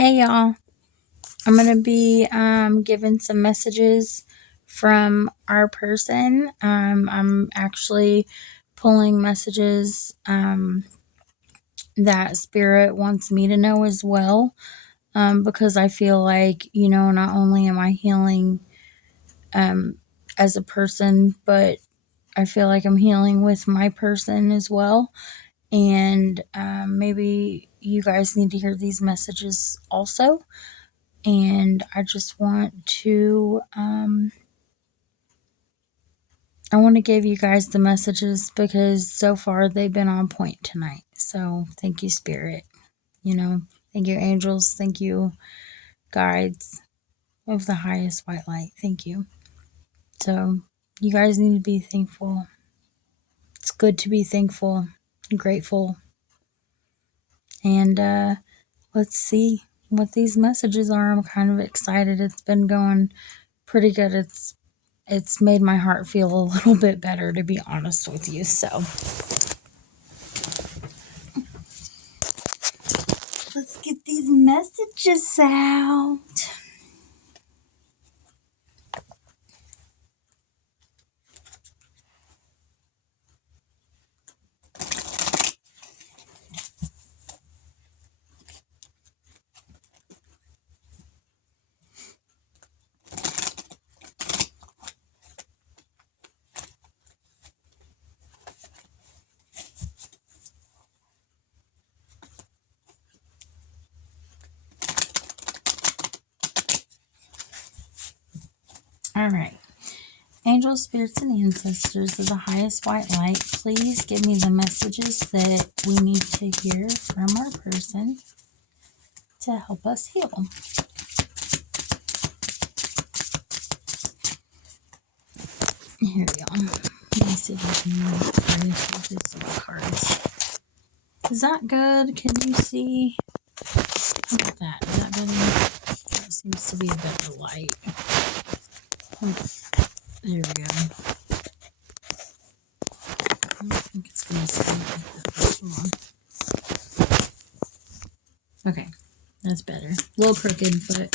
Hey y'all, I'm going to be giving some messages from our person. I'm actually pulling messages that Spirit wants me to know as well, because I feel like, not only am I healing as a person, but I feel like I'm healing with my person as well. And maybe you guys need to hear these messages also. And I just want to give you guys the messages because so far they've been on point tonight. So thank you, Spirit. Thank you, angels. Thank you, guides of the highest white light. Thank you. So you guys need to be thankful. It's good to be thankful and grateful. And let's see what these messages are. I'm kind of excited. It's been going pretty good. It's made my heart feel a little bit better, to be honest with you. So let's get these messages out. All right. Angels, spirits, and ancestors of the highest white light, please give me the messages that we need to hear from our person to help us heal. Here we go. Let me see if I can read these cards. Is that good? Can you see? How about that? Is that better? That seems to be a better light. There we go. I don't think it's going to stay like that. Come on. Okay, that's better. A little crooked, but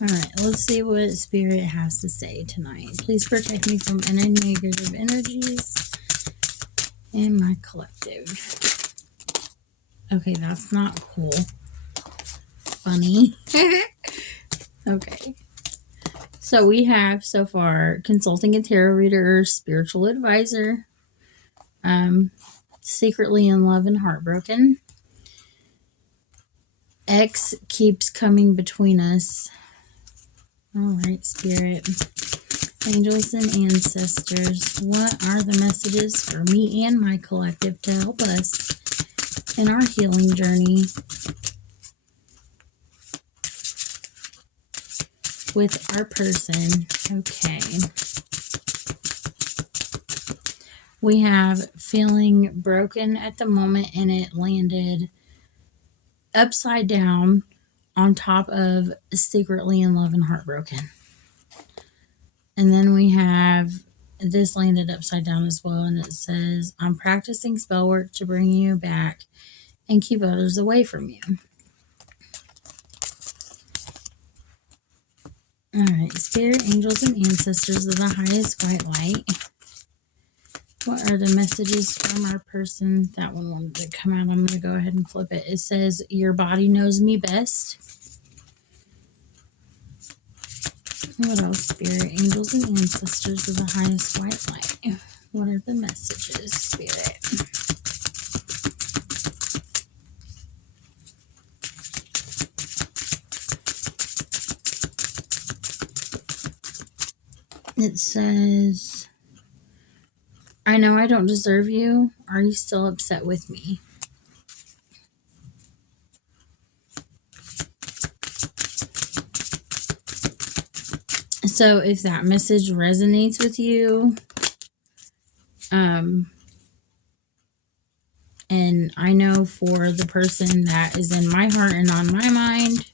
Alright, let's see what Spirit has to say tonight. Please protect me from any negative energies in my collective. Okay, that's not cool. Funny. Okay. So we have so far consulting a tarot reader, spiritual advisor, secretly in love and heartbroken. X keeps coming between us. Alright, Spirit. Angels and ancestors, what are the messages for me and my collective to help us in our healing journey with our person? Okay. We have feeling broken at the moment, and it landed upside down on top of secretly in love and heartbroken. And then we have this landed upside down as well, and it says, I'm practicing spell work to bring you back and keep others away from you. Alright, Spirit, angels, and ancestors of the highest white light, what are the messages from our person? That one wanted to come out. I'm going to go ahead and flip it. It says, your body knows me best. What else, Spirit, angels, and ancestors of the highest white light? What are the messages, Spirit? It says, I know I don't deserve you. Are you still upset with me? So if that message resonates with you, and I know for the person that is in my heart and on my mind,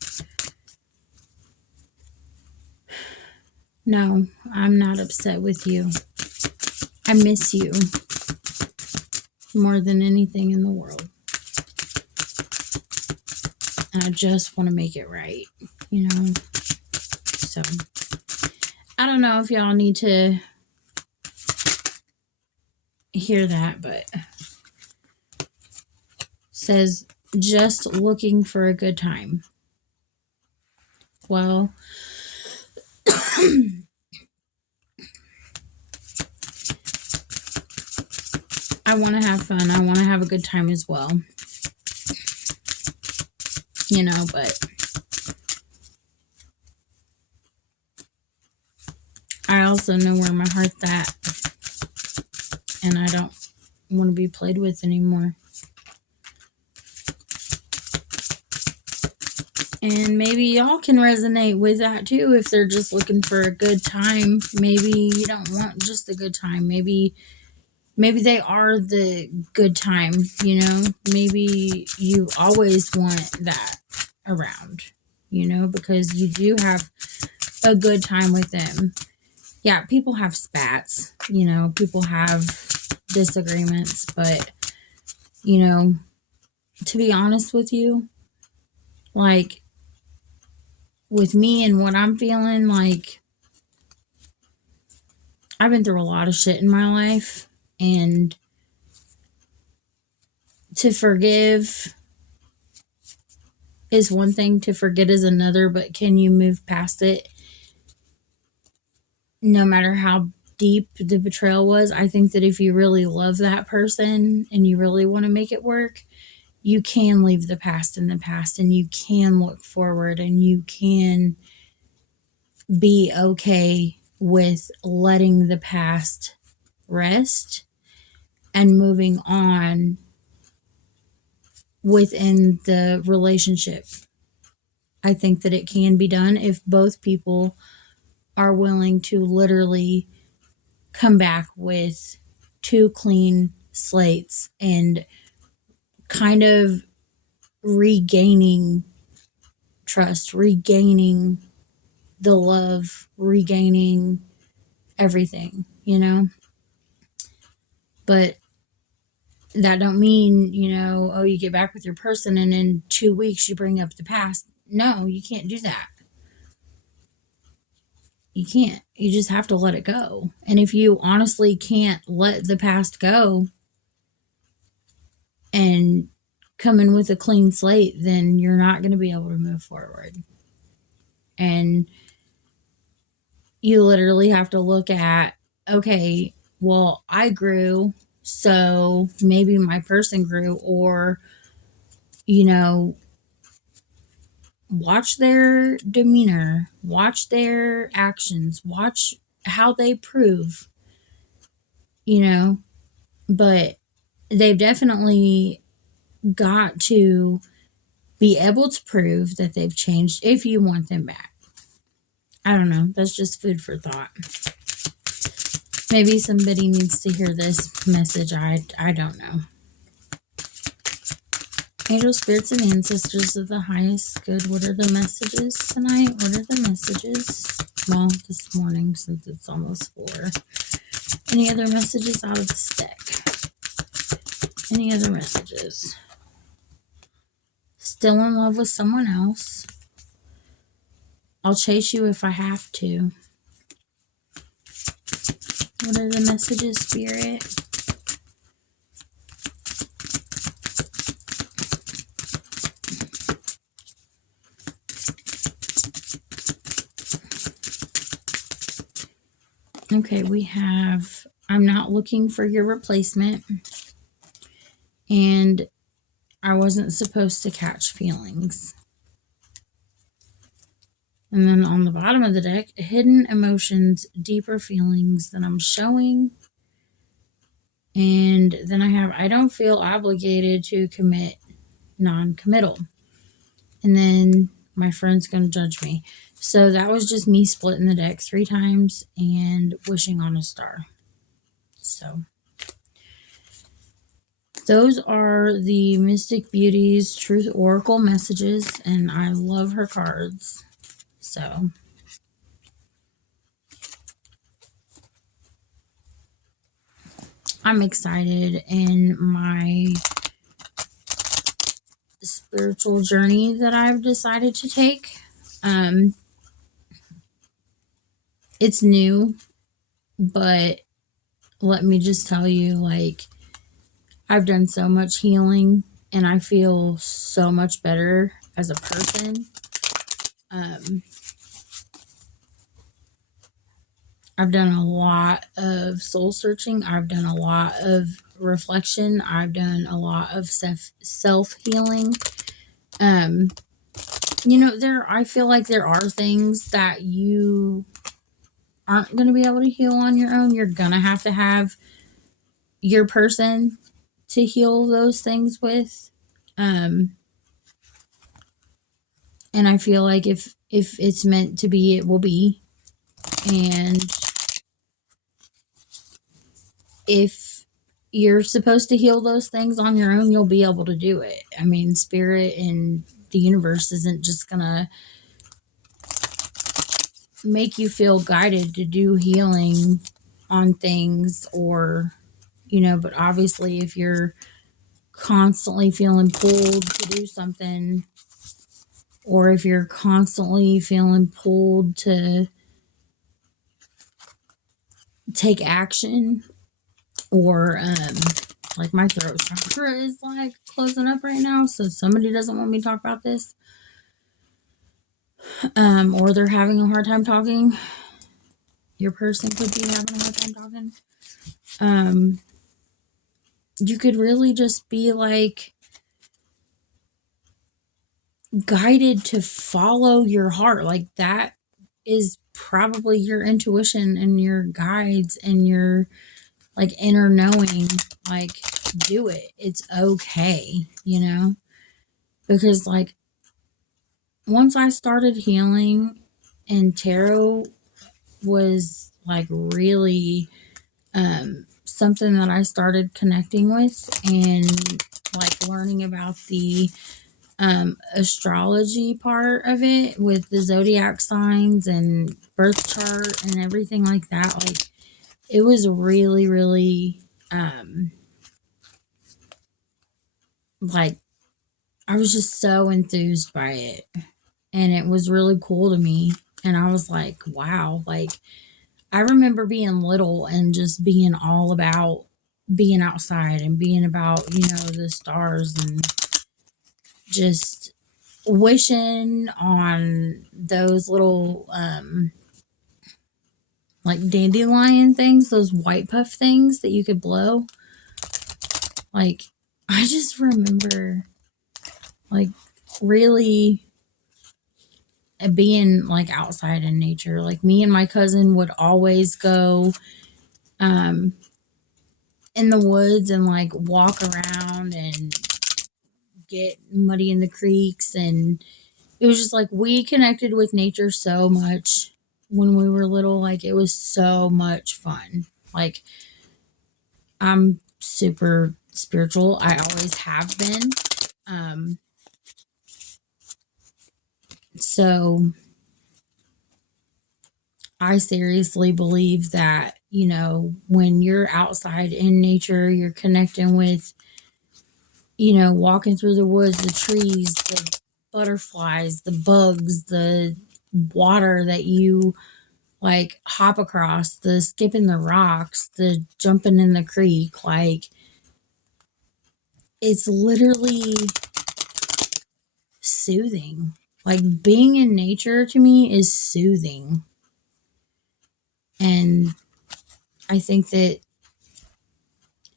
no, I'm not upset with you. I miss you more than anything in the world. and I just want to make it right, you know? So, I don't know if y'all need to hear that, but says just looking for a good time. Well, I want to have fun. I want to have a good time as well. You know, but I also know where my heart's at, and I don't want to be played with anymore. And maybe y'all can resonate with that too if they're just looking for a good time. Maybe you don't want just a good time. Maybe they are the good time, you know? Maybe you always want that around, you know, because you do have a good time with them. Yeah, people have spats, you know, people have disagreements, but, you know, to be honest with you, like, with me and what I'm feeling, like, I've been through a lot of shit in my life, and to forgive is one thing, to forget is another, but can you move past it no matter how deep the betrayal was? I think that if you really love that person and you really want to make it work, you can leave the past in the past, and you can look forward, and you can be okay with letting the past rest and moving on within the relationship. I think that it can be done if both people are willing to literally come back with two clean slates and kind of regaining trust, regaining the love, regaining everything, you know? But that don't mean, you know, oh, you get back with your person and in 2 weeks you bring up the past. No, you can't do that. You can't. You just have to let it go. And if you honestly can't let the past go and come in with a clean slate, then you're not going to be able to move forward. And you literally have to look at, okay, well, I grew, so maybe my person grew, or, you know, watch their demeanor, watch their actions, watch how they prove, you know, but they've definitely got to be able to prove that they've changed if you want them back. I don't know. That's just food for thought. Maybe somebody needs to hear this message. I don't know. Angel spirits and ancestors of the highest good. What are the messages tonight? What are the messages? Well, this morning, since it's almost 4. Any other messages out of this deck? Any other messages? Still in love with someone else. I'll chase you if I have to. What are the messages, Spirit? Okay, we have, I'm not looking for your replacement. And I wasn't supposed to catch feelings. And then on the bottom of the deck, hidden emotions, deeper feelings than I'm showing. And then I have, I don't feel obligated to commit, non-committal. And then my friend's going to judge me. So that was just me splitting the deck 3 times and wishing on a star. So those are the Mystic Beauty's Truth Oracle messages, and I love her cards. So I'm excited, and my spiritual journey that I've decided to take. It's new, but let me just tell you, like, I've done so much healing and I feel so much better as a person. I've done a lot of soul searching. I've done a lot of reflection. I've done a lot of self healing. I feel like there are things that you aren't going to be able to heal on your own. You're going to have your person to heal those things with. And I feel like if it's meant to be, it will be. And if you're supposed to heal those things on your own, you'll be able to do it. I mean, spirit and the universe isn't just gonna make you feel guided to do healing on things, or but obviously if you're constantly feeling pulled to do something, or if you're constantly feeling pulled to take action, or like my throat chakra is like closing up right now, so somebody doesn't want me to talk about this, or they're having a hard time talking. Your person could be having a hard time talking. You could really just be like guided to follow your heart. Like, that is probably your intuition and your guides and your like inner knowing. Like, do it. It's okay, because like once I started healing and tarot was like really something that I started connecting with, and like learning about the astrology part of it with the zodiac signs and birth chart and everything like that. Like, it was really, really like I was just so enthused by it, and it was really cool to me. And I was like, wow, like I remember being little and just being all about being outside and being about, the stars, and just wishing on those little like dandelion things, those white puff things that you could blow. Like, I just remember like really being like outside in nature. Like, me and my cousin would always go in the woods and like walk around and get muddy in the creeks, and it was just like we connected with nature so much when we were little. Like, it was so much fun. Like, I'm super spiritual. I always have been. So I seriously believe that, when you're outside in nature, you're connecting with, walking through the woods, the trees, the butterflies, the bugs, the water that you like hop across, the skipping the rocks, the jumping in the creek. Like, it's literally soothing. Like, being in nature to me is soothing. And I think that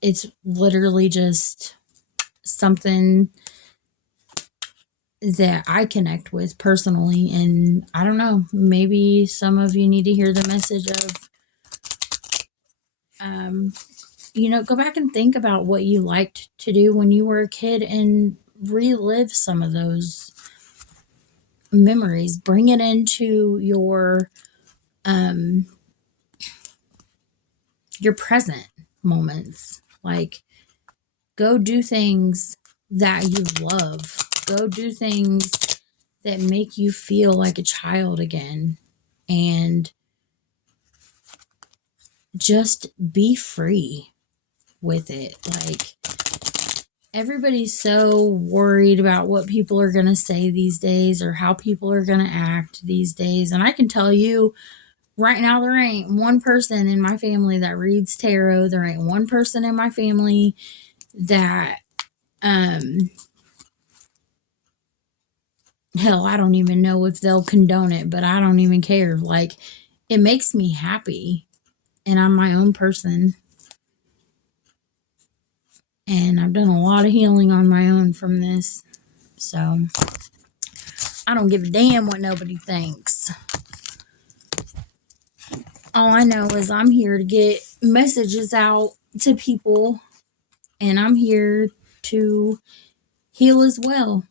it's literally just something that I connect with personally. And I don't know, maybe some of you need to hear the message of, go back and think about what you liked to do when you were a kid and relive some of those memories. Bring it into your present moments. Like, go do things that you love. Go do things that make you feel like a child again. And just be free with it. Like, everybody's so worried about what people are going to say these days or how people are going to act these days. And I can tell you right now, there ain't one person in my family that reads tarot. There ain't one person in my family that, hell, I don't even know if they'll condone it, but I don't even care. Like, it makes me happy, and I'm my own person. And I've done a lot of healing on my own from this. So, I don't give a damn what nobody thinks. All I know is I'm here to get messages out to people, and I'm here to heal as well.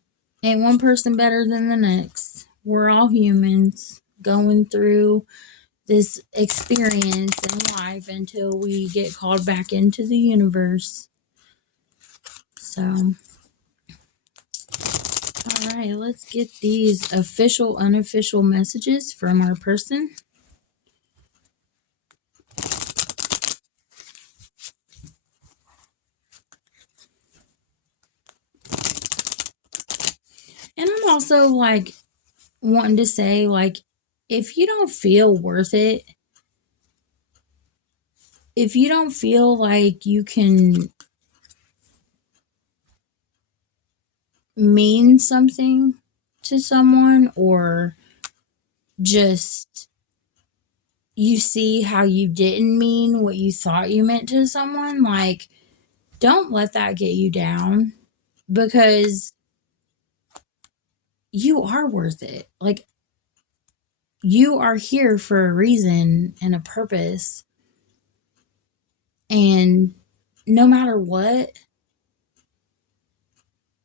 Ain't one person better than the next. We're all humans going through this experience in life until we get called back into the universe. So, all right, let's get these official, unofficial messages from our person. And I'm also like wanting to say, like, if you don't feel worth it, if you don't feel like you can mean something to someone, or just you see how you didn't mean what you thought you meant to someone, like, don't let that get you down, because you are worth it. Like, you are here for a reason and a purpose. And no matter what,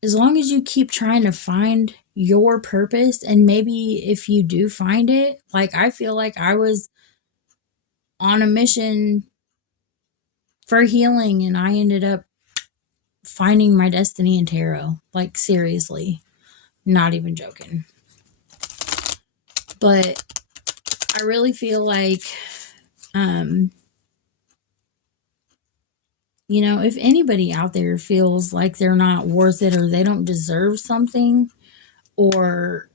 as long as you keep trying to find your purpose, and maybe if you do find it, like, I feel like I was on a mission for healing and I ended up finding my destiny in tarot. Like, seriously, not even joking. But I really feel like, you know, if anybody out there feels like they're not worth it or they don't deserve something, or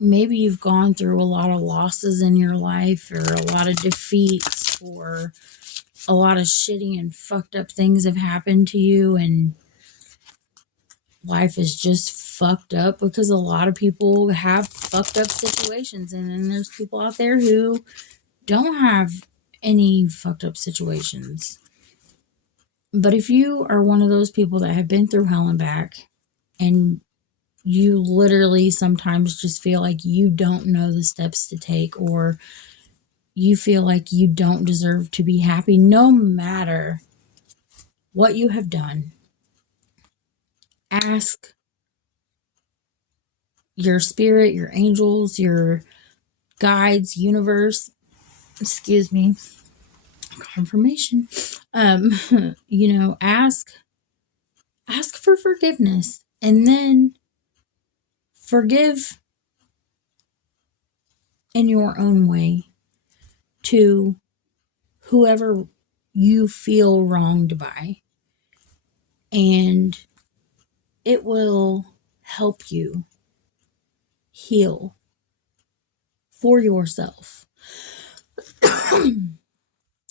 maybe you've gone through a lot of losses in your life, or a lot of defeats, or a lot of shitty and fucked up things have happened to you, and life is just fucked up, because a lot of people have fucked up situations, and then there's people out there who don't have any fucked up situations. But if you are one of those people that have been through hell and back, and you literally sometimes just feel like you don't know the steps to take, or you feel like you don't deserve to be happy, no matter what you have done, ask your spirit, your angels, your guides, universe, excuse me, confirmation, you know, ask for forgiveness, and then forgive in your own way to whoever you feel wronged by, and it will help you heal for yourself.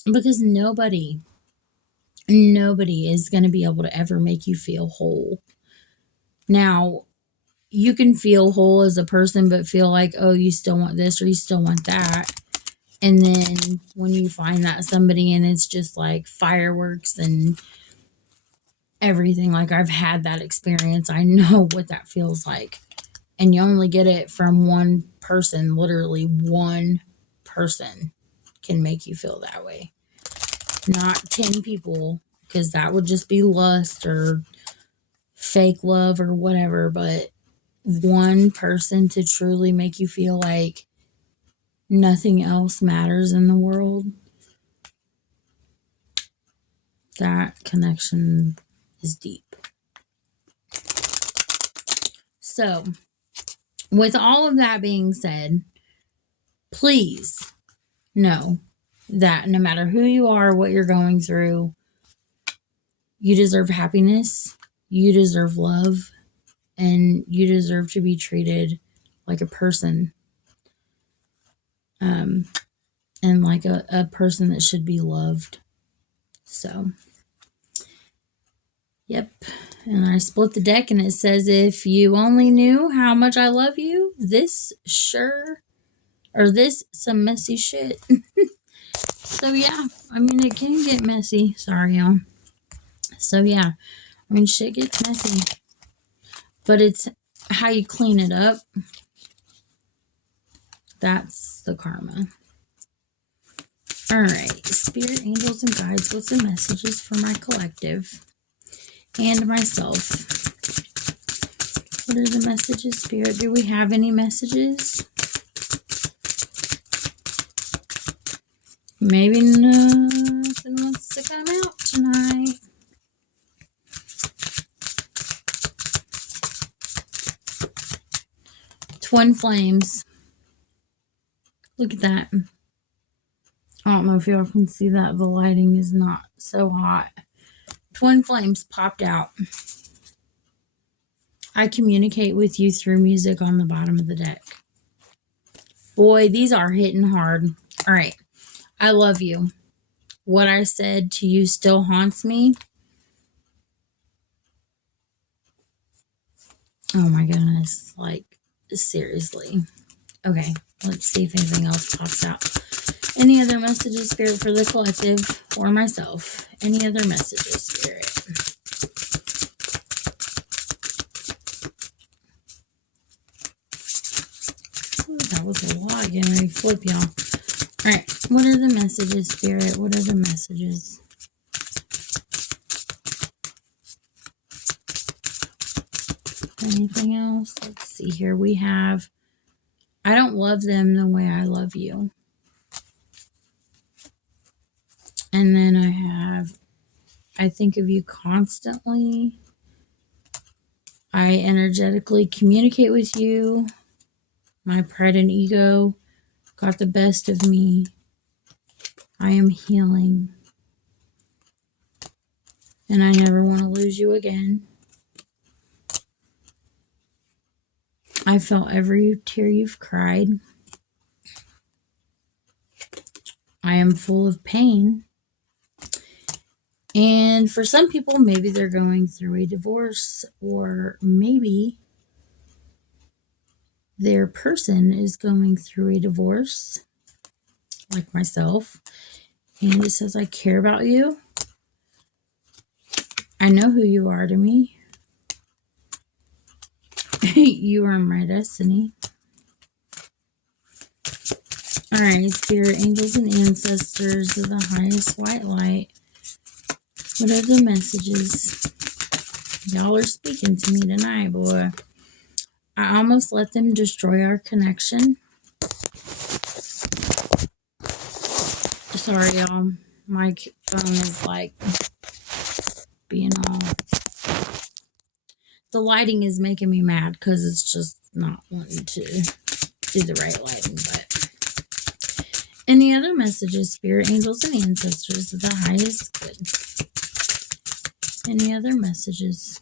Because nobody is going to be able to ever make you feel whole. Now, you can feel whole as a person, but feel like, oh, you still want this or you still want that. And then when you find that somebody and it's just like fireworks and everything, like, I've had that experience. I know what that feels like. And you only get it from one person. Literally one person can make you feel that way. Not 10 people, because that would just be lust or fake love or whatever. But one person to truly make you feel like nothing else matters in the world, that connection is deep. So, with all of that being said, please know that no matter who you are, what you're going through, you deserve happiness, You deserve love, and you deserve to be treated like a person, and like a person that should be loved. So, yep. And I split the deck, and it says, if you only knew how much I love you, this some messy shit. So, yeah, I mean, it can get messy. Sorry, y'all. So, yeah, I mean, shit gets messy. But it's how you clean it up. That's the karma. All right, spirit, angels, and guides, what's the messages for my collective and myself? What are the messages, spirit? Do we have any messages? Maybe nothing wants to come out tonight. Twin flames. Look at that. I don't know if y'all can see that. The lighting is not so hot. Twin flames popped out. I communicate with you through music on the bottom of the deck. Boy, these are hitting hard. All right. I love you. What I said to you still haunts me. Oh my goodness. Like, seriously. Okay. Let's see if anything else pops out. Any other messages, spirit, for the collective or myself? Any other messages, spirit? Ooh, that was a lot. Getting ready to flip, y'all. All right. What are the messages, spirit? What are the messages? Anything else? Let's see here. We have, I don't love them the way I love you. And then I have, I think of you constantly. I energetically communicate with you. My pride and ego got the best of me. I am healing. And I never want to lose you again. I felt every tear you've cried. I am full of pain. And for some people, maybe they're going through a divorce, or maybe their person is going through a divorce, like myself. And it says, I care about you. I know who you are to me. You are my destiny. All right, spirit, angels, and ancestors of the highest white light. What are the messages? Y'all are speaking to me tonight, boy. I almost let them destroy our connection. Sorry, y'all. My phone is like being all... The lighting is making me mad because it's just not wanting to do the right lighting. But any other messages, spirit, angels, and ancestors of the highest good? Any other messages?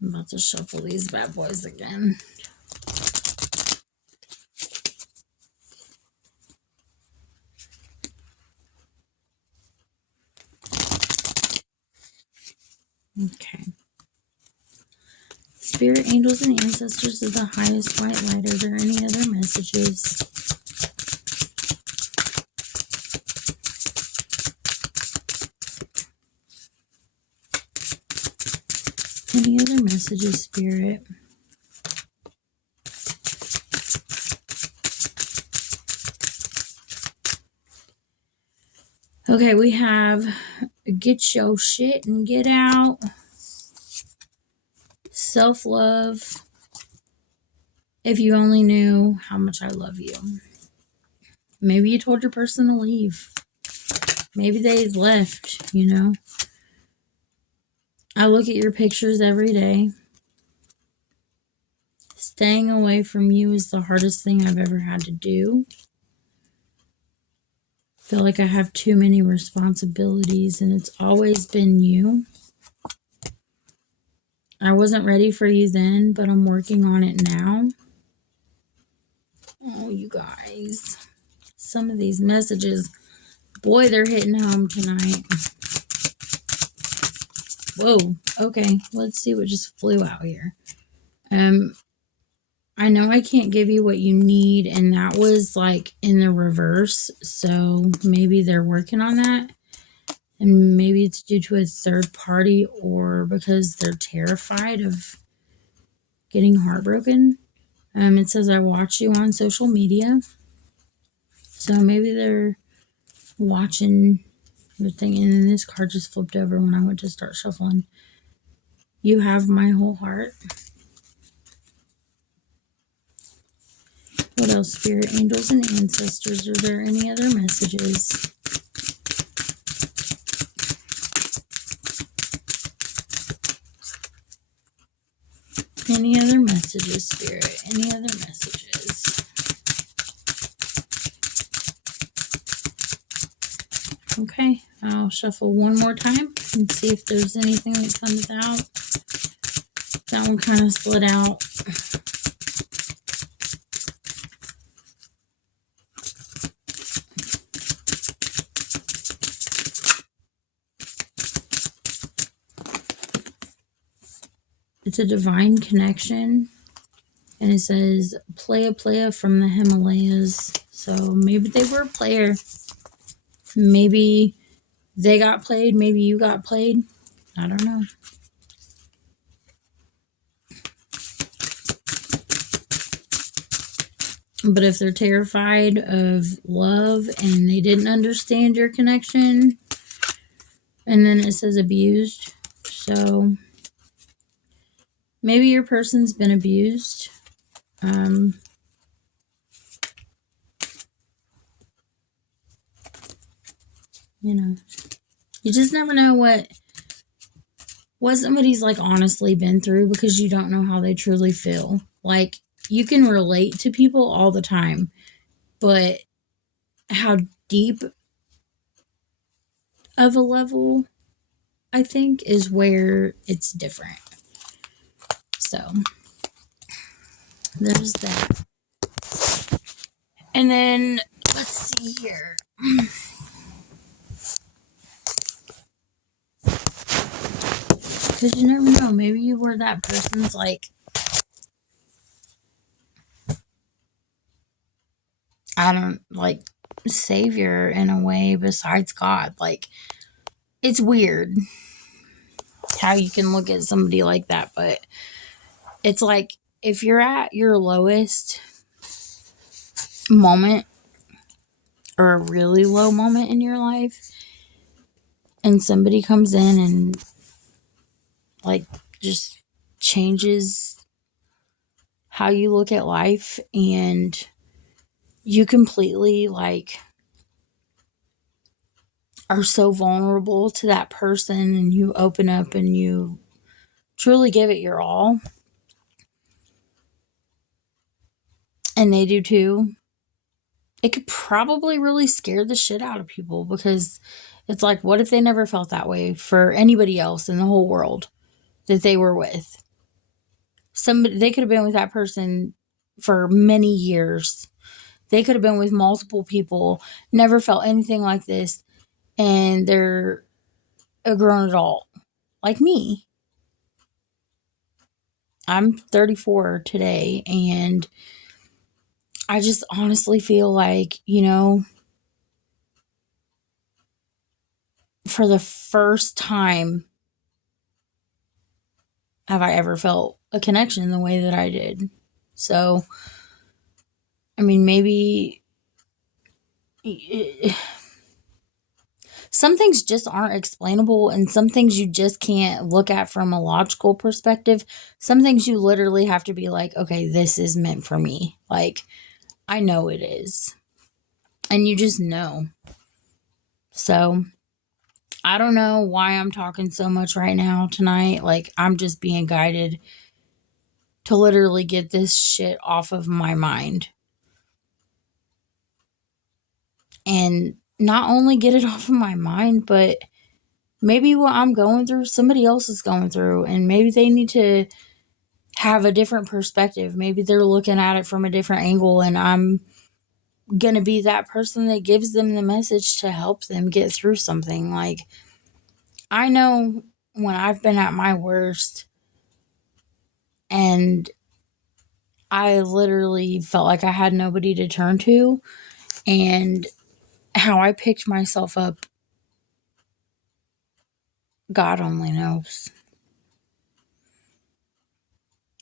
I'm about to shuffle these bad boys again. Okay. Spirit, angels, and ancestors of the highest white light, are there any other messages? Any other messages, spirit? Okay, we have get your shit and get out. Self-love. If you only knew how much I love you. Maybe you told your person to leave. Maybe they left, you know. I look at your pictures every day. Staying away from you is the hardest thing I've ever had to do. I feel like I have too many responsibilities, and it's always been you. I wasn't ready for you then, but I'm working on it now. Oh, you guys. Some of these messages, boy, they're hitting home tonight. Whoa. Okay, let's see what just flew out here. I know I can't give you what you need, and that was like in the reverse. So maybe they're working on that. And maybe it's due to a third party or because they're terrified of getting heartbroken. It says, I watch you on social media. So maybe they're watching your thing. And then this card just flipped over when I went to start shuffling. You have my whole heart. What else, spirit, angels, and ancestors? Are there any other messages? Any other messages, spirit? Any other messages? Okay, I'll shuffle one more time and see if there's anything that comes out. That one kind of slid out. It's a divine connection. And it says, playa from the Himalayas. So maybe they were a player. Maybe they got played. Maybe you got played. I don't know. But if they're terrified of love and they didn't understand your connection, and then it says abused. So maybe your person's been abused. You know, you just never know what somebody's like honestly been through because you don't know how they truly feel. Like, you can relate to people all the time, but how deep of a level, I think, is where it's different. So there's that. And then let's see here. Because you never know. Maybe you were that person's like, I don't like, savior in a way besides God. Like, it's weird how you can look at somebody like that, but it's like if you're at your lowest moment or a really low moment in your life and somebody comes in and like just changes how you look at life, and you completely like are so vulnerable to that person and you open up and you truly give it your all, and they do too, it could probably really scare the shit out of people because it's like, what if they never felt that way for anybody else in the whole world that they were with? Somebody, they could have been with that person for many years. They could have been with multiple people, never felt anything like this, and they're a grown adult like me. I'm 34 today, and I just honestly feel like, for the first time have I ever felt a connection the way that I did. So, I mean, maybe some things just aren't explainable, and some things you just can't look at from a logical perspective. Some things you literally have to be like, okay, this is meant for me. Like, I know it is. And you just know. So, I don't know why I'm talking so much right now tonight. Like, I'm just being guided to literally get this shit off of my mind. And not only get it off of my mind, but maybe what I'm going through, somebody else is going through, and maybe they need to have a different perspective. Maybe they're looking at it from a different angle, and I'm going to be that person that gives them the message to help them get through something. Like, I know when I've been at my worst and I literally felt like I had nobody to turn to, and how I picked myself up, God only knows.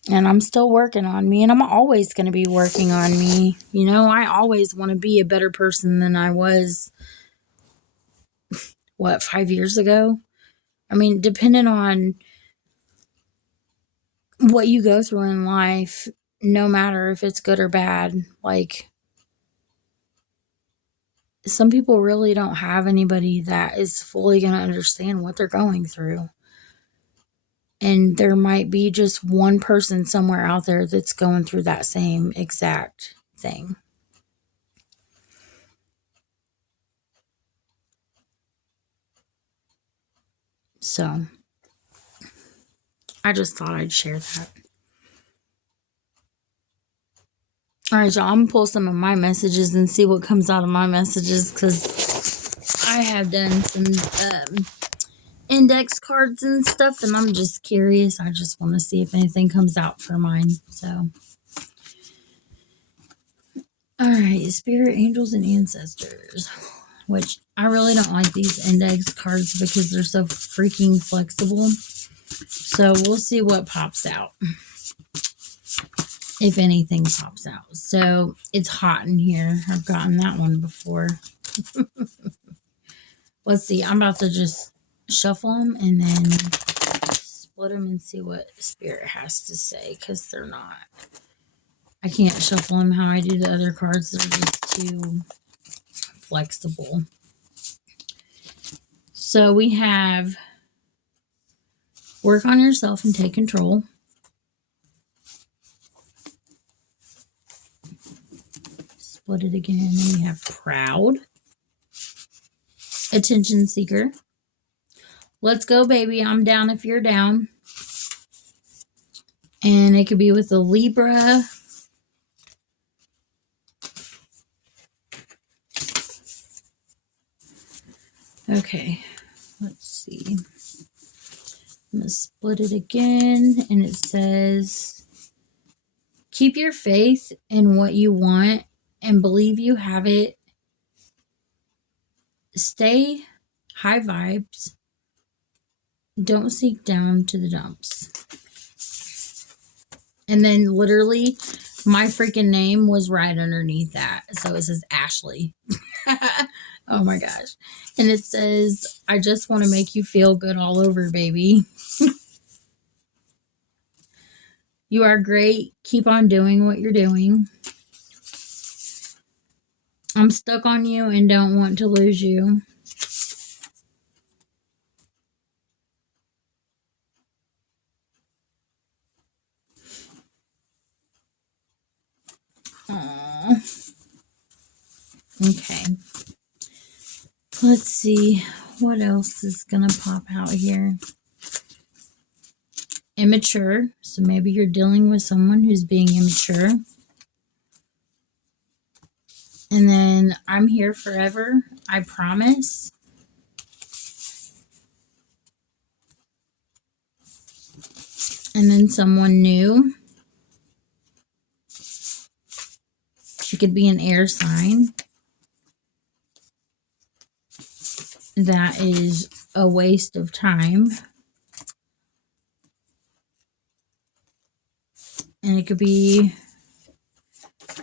And I'm still working on me, and I'm always going to be working on me. You know, I always want to be a better person than I was, 5 years ago? I mean, depending on what you go through in life, no matter if it's good or bad, like, some people really don't have anybody that is fully going to understand what they're going through. And there might be just one person somewhere out there that's going through that same exact thing. So, I just thought I'd share that. All right, y'all, I'm going to pull some of my messages and see what comes out of my messages, because I have done some index cards and stuff, and I'm just curious. I just want to see if anything comes out for mine. So, all right, spirit, angels, and ancestors, which I really don't like these index cards because they're so freaking flexible. So we'll see what pops out, if anything pops out. So it's hot in here. I've gotten that one before. Let's see. I'm about to just shuffle them and then split them and see what spirit has to say, because they're not. I can't shuffle them how I do the other cards. They're just too flexible. So we have work on yourself and take control. Split it again. And we have proud. Attention seeker. Let's go, baby. I'm down if you're down. And it could be with a Libra. Okay. Let's see. I'm going to split it again. And it says, keep your faith in what you want and believe you have it. Stay high vibes. Don't seek down to the dumps. And then literally my freaking name was right underneath that. So it says Ashley. Oh my gosh. And it says, I just want to make you feel good all over, baby. You are great. Keep on doing what you're doing. I'm stuck on you and don't want to lose you. Aww. Okay. Let's see what else is going to pop out here. Immature. So maybe you're dealing with someone who's being immature. And then I'm here forever. I promise. And then someone new. She could be an air sign. That is a waste of time. And it could be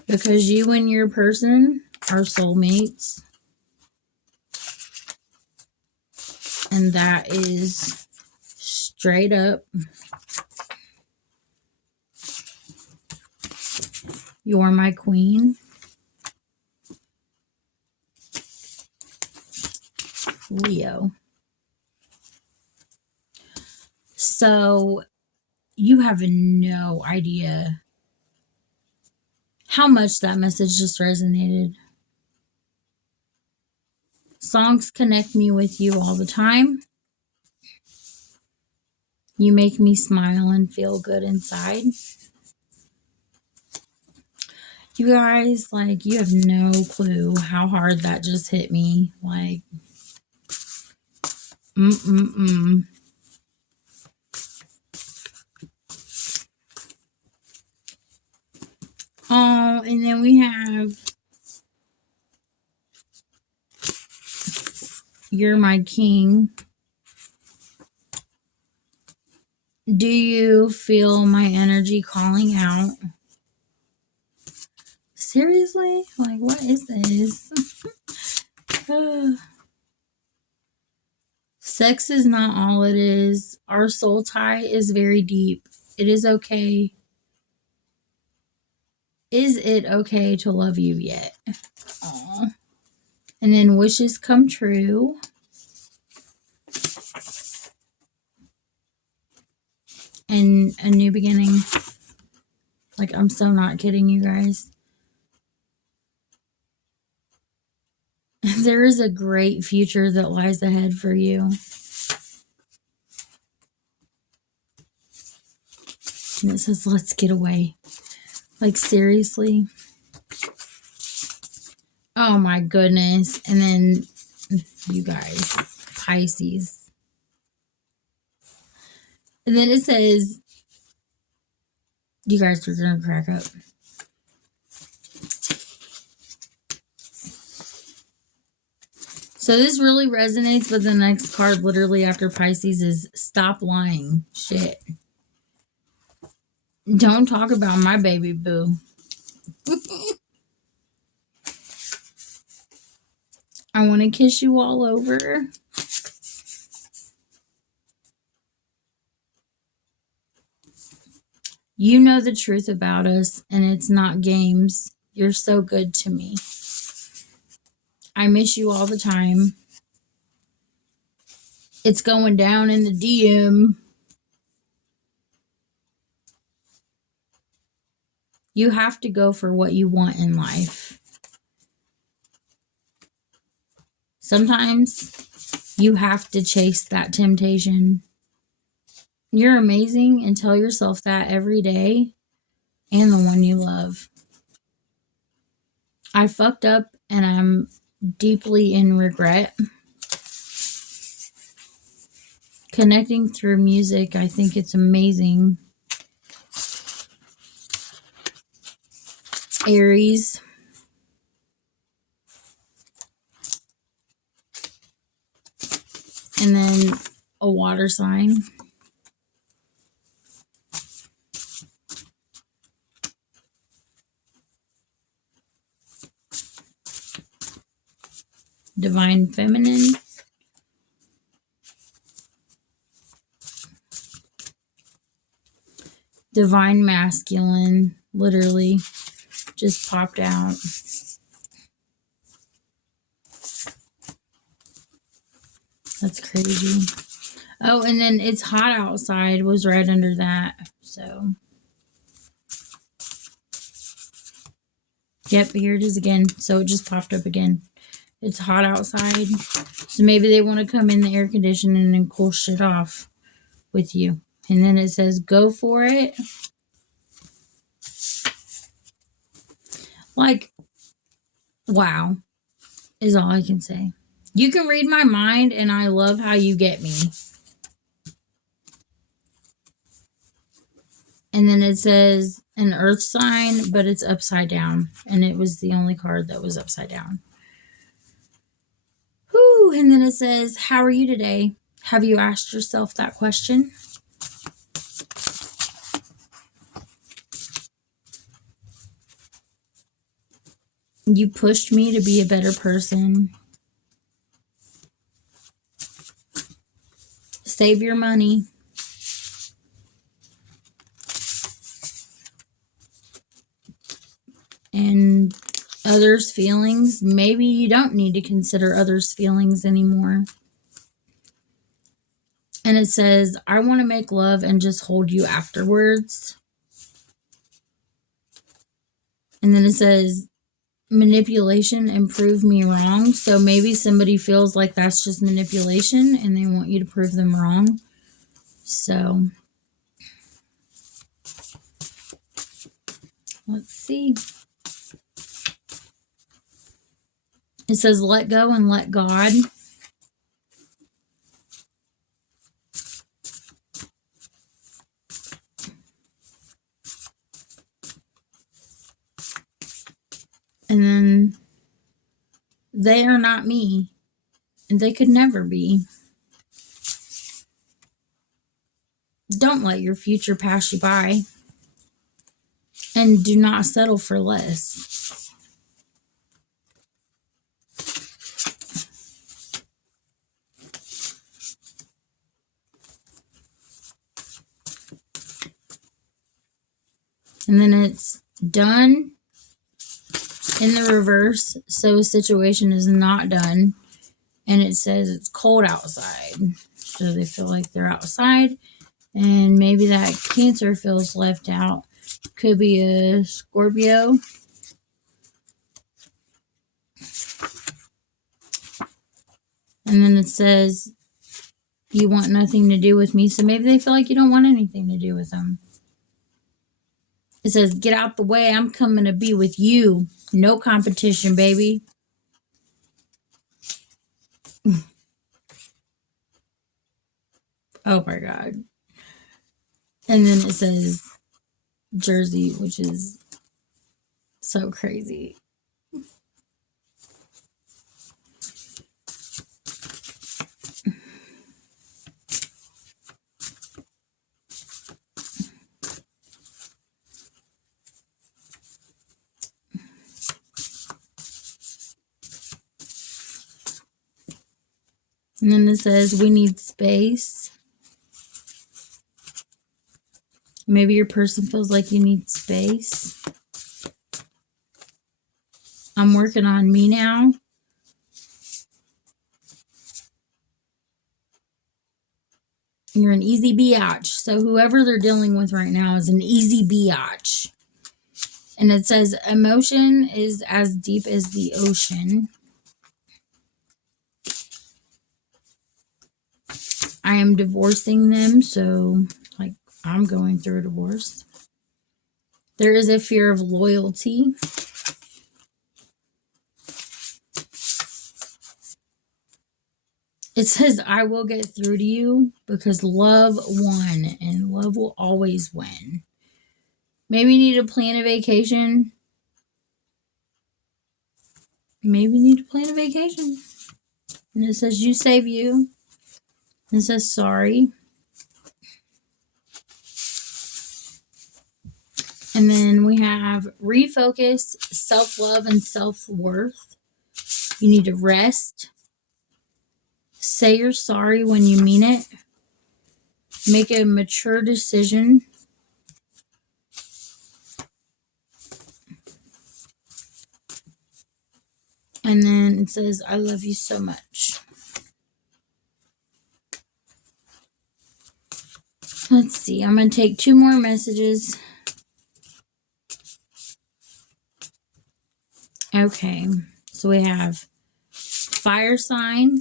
because you and your person are soulmates. And that is straight up. You're my queen. Leo. So you have no idea how much that message just resonated. Songs connect me with you all the time. You make me smile and feel good inside. You guys, like, you have no clue how hard that just hit me. Like, mm-mm-mm. Oh, and then we have You're My King. Do you feel my energy calling out? Seriously? Like, what is this? Sex is not all it is. Our soul tie is very deep. It is okay. Is it okay to love you yet? Aww. And then wishes come true. And a new beginning. Like, I'm so not kidding you guys. There is a great future that lies ahead for you. And it says, let's get away. Like, seriously? Oh my goodness. And then, you guys, Pisces. And then it says, you guys are going to crack up. So this really resonates, but the next card literally after Pisces is stop lying. Shit. Don't talk about my baby boo. I want to kiss you all over. You know the truth about us, and it's not games. You're so good to me. I miss you all the time. It's going down in the DM. You have to go for what you want in life. Sometimes you have to chase that temptation. You're amazing, and tell yourself that every day, and the one you love. I fucked up and I'm deeply in regret. Connecting through music, I think it's amazing. Aries. And then a water sign. Divine Feminine. Divine Masculine. Literally just popped out. That's crazy. Oh, and then It's Hot Outside was right under that. So, yep, here it is again. So it just popped up again. It's hot outside. So maybe they want to come in the air conditioning and cool shit off with you. And then it says, go for it. Like, wow, is all I can say. You can read my mind, and I love how you get me. And then it says an earth sign, but it's upside down. And it was the only card that was upside down. Whew. And then it says, how are you today? Have you asked yourself that question? You pushed me to be a better person. Save your money. And others' feelings. Maybe you don't need to consider others' feelings anymore. And it says, I want to make love and just hold you afterwards. And then it says, manipulation and prove me wrong. So maybe somebody feels like that's just manipulation and they want you to prove them wrong. So, let's see. It says, let go and let God. And then, they are not me, and they could never be. Don't let your future pass you by, and do not settle for less. And then it's done in the reverse, so a situation is not done, and it says it's cold outside, so they feel like they're outside, and maybe that Cancer feels left out. Could be a Scorpio. And then it says, you want nothing to do with me, so maybe they feel like you don't want anything to do with them. It says, get out the way, I'm coming to be with you. No competition, baby. Oh my God. And then it says Jersey, which is so crazy. And then it says, we need space. Maybe your person feels like you need space. I'm working on me now. You're an easy biatch. So whoever they're dealing with right now is an easy biatch. And it says, emotion is as deep as the ocean. I am divorcing them, so like I'm going through a divorce. There is a fear of loyalty. It says, I will get through to you because love won, and love will always win. Maybe you need to plan a vacation. Maybe you need to plan a vacation. And it says, you save you. And it says, sorry. And then we have refocus, self-love, and self-worth. You need to rest. Say you're sorry when you mean it. Make a mature decision. And then it says, I love you so much. Let's see. I'm going to take 2 more messages. Okay. So we have fire sign.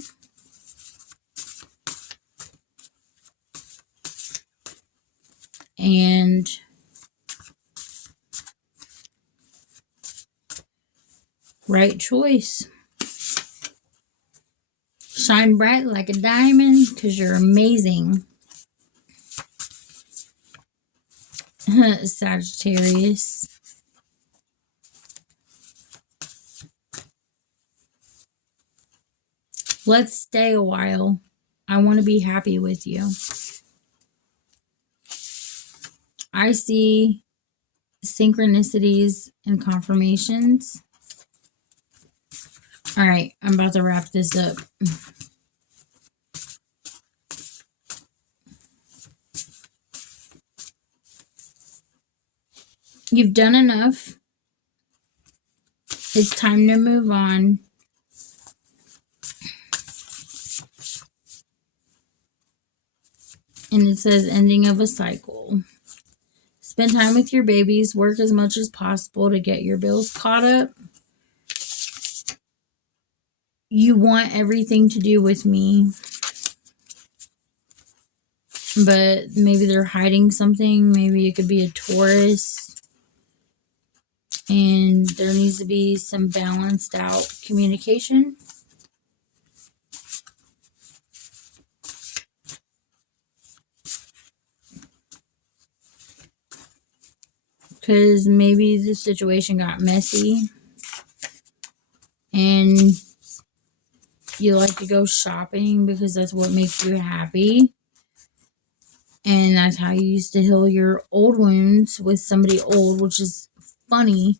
And right choice. Shine bright like a diamond because you're amazing. Sagittarius. Let's stay a while. I want to be happy with you. I see synchronicities and confirmations. All right, I'm about to wrap this up. You've done enough. It's time to move on. And it says ending of a cycle. Spend time with your babies. Work as much as possible to get your bills caught up. You want everything to do with me. but maybe they're hiding something. Maybe it could be a Taurus, and there needs to be some balanced out communication. Because maybe the situation got messy and you like to go shopping because that's what makes you happy. And that's how you used to heal your old wounds with somebody old, which is funny.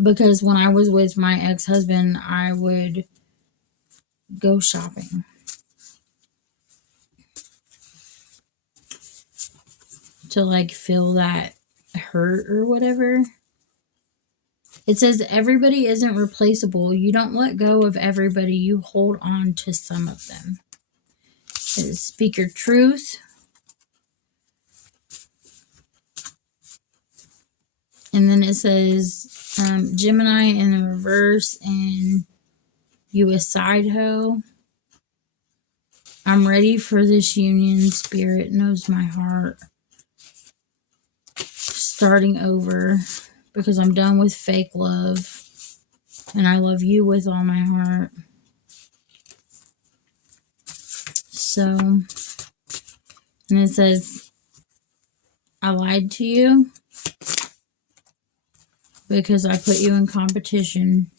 Because when I was with my ex-husband, I would go shopping to like feel that hurt or whatever. It says everybody isn't replaceable. You don't let go of everybody. You hold on to some of them. It is speak your truth. And then it says Gemini in the reverse and you a side hoe. I'm ready for this union. Spirit knows my heart. Starting over because I'm done with fake love. And I love you with all my heart. So, and it says, I lied to you because I put you in competition.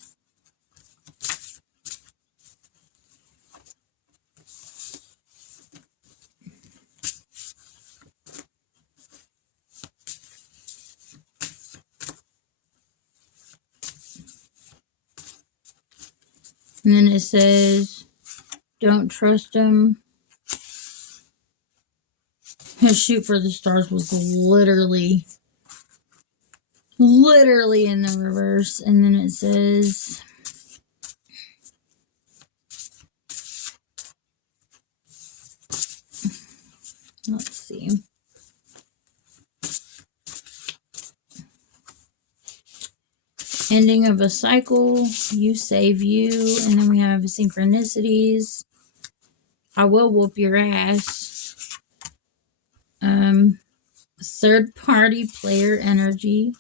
And then it says, don't trust him. His shoot for the stars was literally in the reverse. And then it says, let's see. Ending of a cycle, you save you. And then we have synchronicities. I will whoop your ass. Third party player energy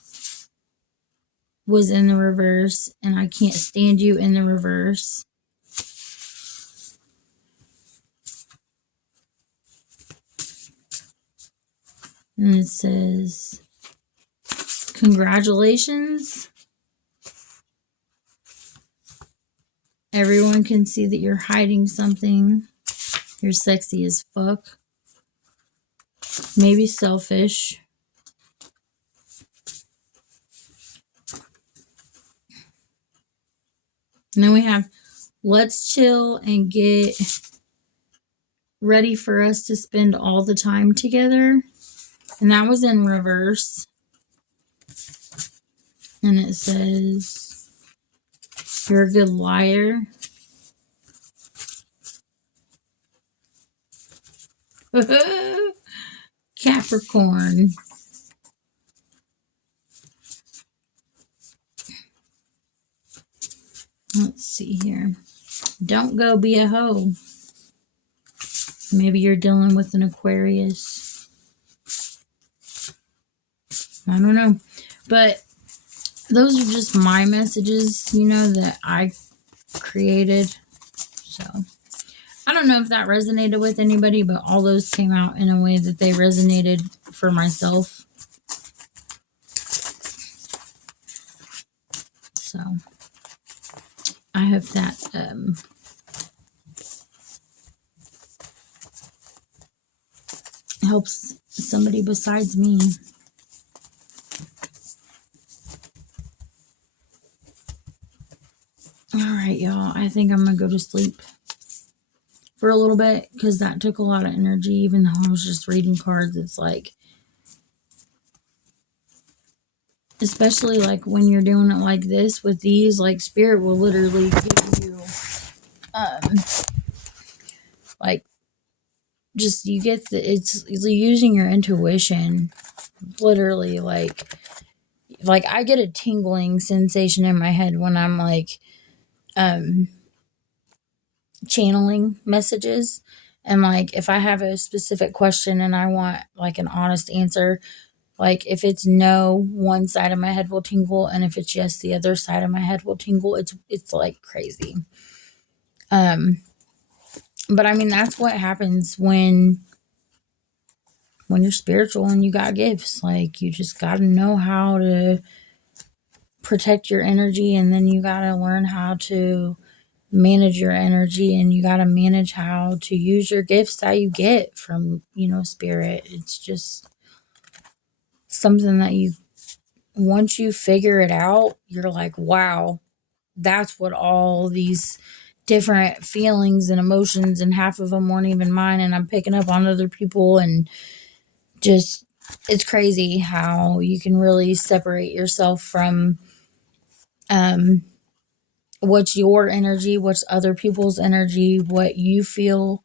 was in the reverse, and I can't stand you in the reverse. And it says, congratulations. Everyone can see that you're hiding something. You're sexy as fuck. Maybe selfish. And then we have, let's chill and get ready for us to spend all the time together. And that was in reverse. And it says, you're a good liar. Capricorn. Let's see here. Don't go be a hoe. Maybe you're dealing with an Aquarius. I don't know. But those are just my messages, you know, that I created. So I don't know if that resonated with anybody, but all those came out in a way that they resonated for myself. So I hope that helps somebody besides me. All right, y'all. I think I'm going to go to sleep for a little bit because that took a lot of energy. Even though I was just reading cards, it's like, especially like when you're doing it like this with these, like Spirit will literally give you like just you get the it's using your intuition literally like I get a tingling sensation in my head when I'm like channeling messages, And like, if I have a specific question and I want like an honest answer, like if it's no, one side of my head will tingle, and if it's yes, the other side of my head will tingle. It's like crazy. But I mean, that's what happens when you're spiritual and you got gifts. Like, you just got to know how to protect your energy, and then you got to learn how to manage your energy, and you got to manage how to use your gifts that you get from, spirit. It's just something that once you figure it out, you're like, wow, that's what all these different feelings and emotions, and half of them weren't even mine, and I'm picking up on other people, and just, it's crazy how you can really separate yourself from what's your energy, what's other people's energy, what you feel,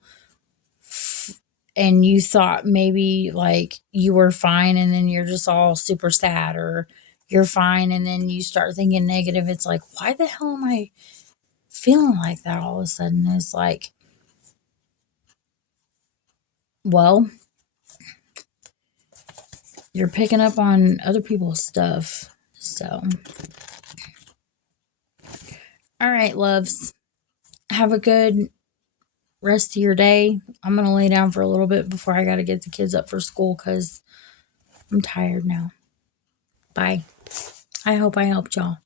and you thought maybe like you were fine, and then you're just all super sad, or you're fine, and then you start thinking negative. It's like, why the hell am I feeling like that all of a sudden? It's like, well, you're picking up on other people's stuff. So, all right, loves, have a good rest of your day. I'm going to lay down for a little bit before I got to get the kids up for school because I'm tired now. Bye. I hope I helped y'all.